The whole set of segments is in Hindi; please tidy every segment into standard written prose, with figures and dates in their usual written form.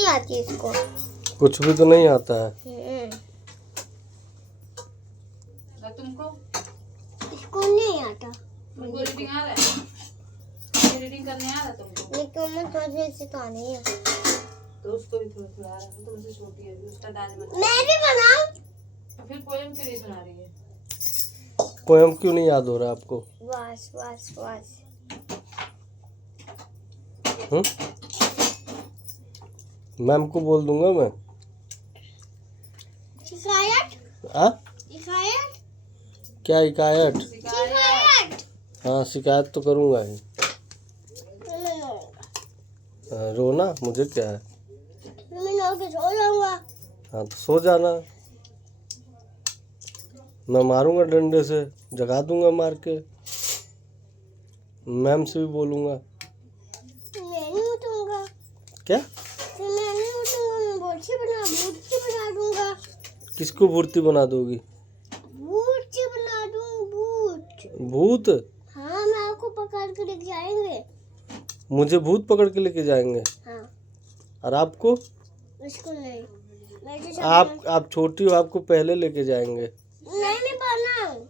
नहीं आती इसको। कुछ भी तो नहीं आता है। तुमको इसको नहीं आता। तुमको रीडिंग आ रहा है? रीडिंग करने आ रहा है तुमको? लेकिन मैं थोड़ा से तो नहीं है। तो उसको भी थोड़ा थोड़ा आ रहा है, तुमसे छोटी है, उसका दाल मत। मैं भी बनाऊं? तो फिर पोएम क्यों नहीं सुना रही है? पोएम क्यों नहीं याद हो रहा आपको? बस बस बस। मैम को बोल दूंगा मैं। शिकायत? हाँ? शिकायत? क्या शिकायत? शिकायत? हाँ शिकायत तो करूँगा ही। रोना मुझे क्या है? मैं नो के सो जाऊंगा। हाँ तो सो जाना। मैं मारूंगा डंडे से, जगा दूंगा मार के। मैम से भी बोलूंगा। मैं नहीं उठूंगा। क्या? मैं नहीं उठूंगा, मैं भूत बना दूंगा। किसको भूर्ती बना दोगी? भूत बना दूं, भूत। भूत? हाँ, मैं आपको पकड़ के लेके जाएंगे। मुझे भूत पकड़ के लेके जाएंगे? हाँ। और आपको? इसको नहीं। आप छोटी हो, आपको पहले लेके जाएंगे। नहीं बनाऊं।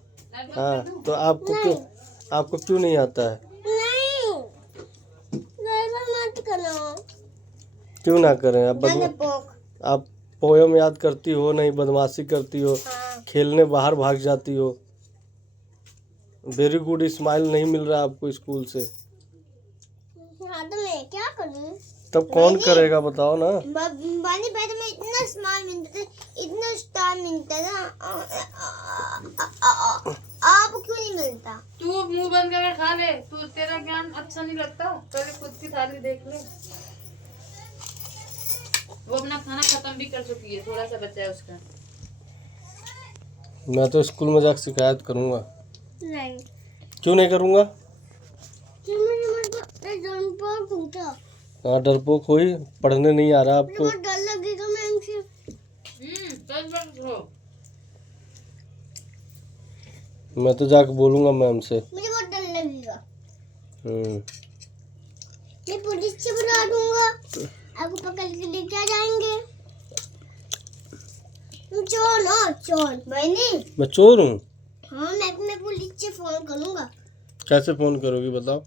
हाँ तो आपको क्यों नहीं आता है? नहीं, गड़बड़ मत करो। क्यों ना करें? आप पोयम याद करती हो नहीं, बदमाशी करती हो। हाँ। खेलने बाहर भाग जाती हो। वेरी गुड स्माइल नहीं मिल रहा आपको स्कूल से। हाँ तो मैं क्या करूं? तब कौन करेगा बताओ ना। बानी पहले में इतना स्माइल मिलता था, इतना स्टार मिलता था। आप क्यों नहीं मिलता? तू मुंह बंद करके खा ले, तू तेरा ज्ञान अच्छा नहीं लगता? पहले खुद की थाली देख ले। वो अपना खाना खत्म भी कर चुकी है, थोड़ा सा बचा है उसका। मैं तो स्कूल में जाकर शिकायत करूंगा। नहीं। क्यों नहीं करूंगा? हाँ डरपोक हो ही, पढ़ने नहीं आ रहा आपको। डर लगेगा मैम से। मैं तो जाकर बोलूंगा मैम से। मुझे बहुत डर लगेगा। मैं पुलिस से बुला दूंगा, आपको पकड़ के लेके आ जाएंगे। चोर हो, चोर बहनी। मैं चोर हूँ? हाँ, मैं पुलिस से फोन करूंगा। कैसे फोन करोगी बताओ?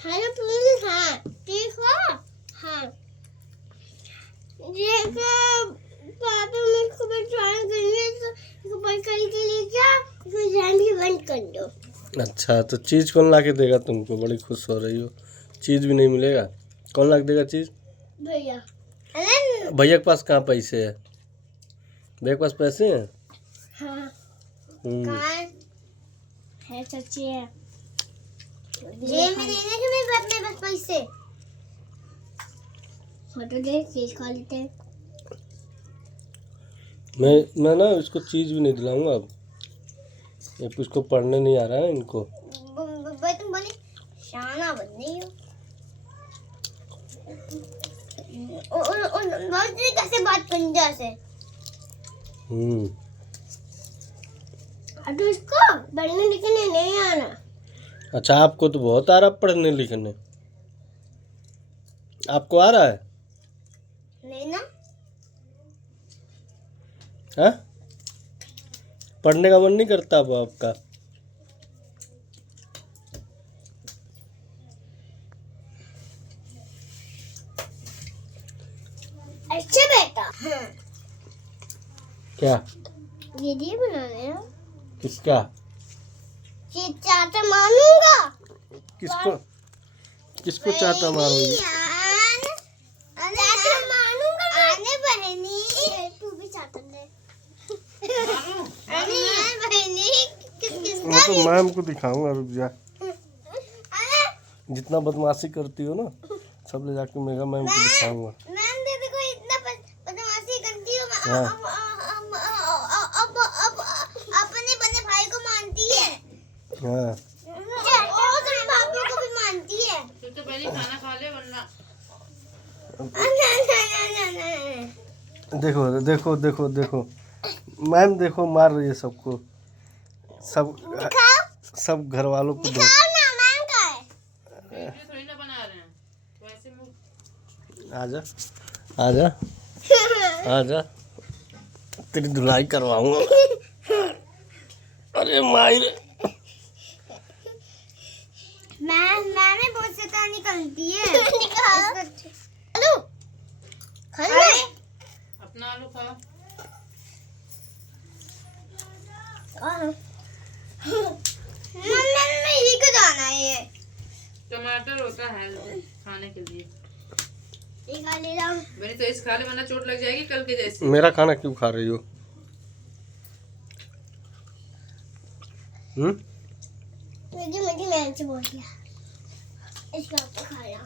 Hello police. हाँ ठीक हो? हाँ देखो, पापा मेरे को बचाने के लिए तो पकड़ के ले जा, तो जान भी बंद कर दो। अच्छा तो चीज़ कौन ला के देगा तुमको? बड़ी खुश हो रही हो। चीज़ भी नहीं मिलेगा? कौन ला के देगा चीज़? भैया। भैया के पास कहाँ पैसे है? भैया के पास पैसे हैं? हाँ। कहाँ है? सच्ची है। जेब में नहीं है कि मेरे पास पैसे। फोटो दे, चीज खा लेते हैं। मैं ना इसको चीज़ भी नहीं दिलाऊंगा अब। ये इसको पढ़ने नहीं आ रहा है इनको। तुम बड़ी शाना बन रही हो। और कैसे बात करनी जैसे। तो इसको पढ़ने लिखने नहीं आना। अच्छा आपको तो बहुत आ रहा पढ़ने लिखने। आपको आ रहा है? नहीं ना। हाँ? पढ़ने का मन नहीं करता अब आपका? अच्छा बेटा। हाँ। क्या? ये बनाने हैं। किसका? ये चाटा मारूंगा। किसको चाटा मारूंगी? चाटा मारूंगा आने बहनी। तू भी चाटा ले। अरे यार बहनी, किसका? मैं तो मैम को दिखाऊंगा, रुक जा। जितना बदमाशी करती हो ना, सब ले जाके मेगा मैम को दिखाऊंगा। मैम दे देखो, इतना बदमाशी करती हो। हाँ। अपने बने भाई को मानती है। हाँ। और तुम पापा को भी मानती है। तो पहले खाना खा ले वरना। देखो देखो देखो देखो, मैम देखो मार रही है सबको। सब घर वालों को दिखाओ ना, मैम का है। थोड़ी ना बना रहे हैं, वैसे आजा आजा आजा, तेरी धुलाई करवाऊंगा। अरे माई रे, मैंने बहुत शैतानी करती है। आलू खा ले, अपना आलू खाओ। मम्मी यही को जाना है ये। टमाटर होता है खाने के लिए। ये खा ले जाओ। मैंने तो इस खा ले, वरना चोट लग जाएगी कल के जैसे। मेरा खाना क्यों खा रही हो? मुझे मैंने बोल दिया इसका खा लिया।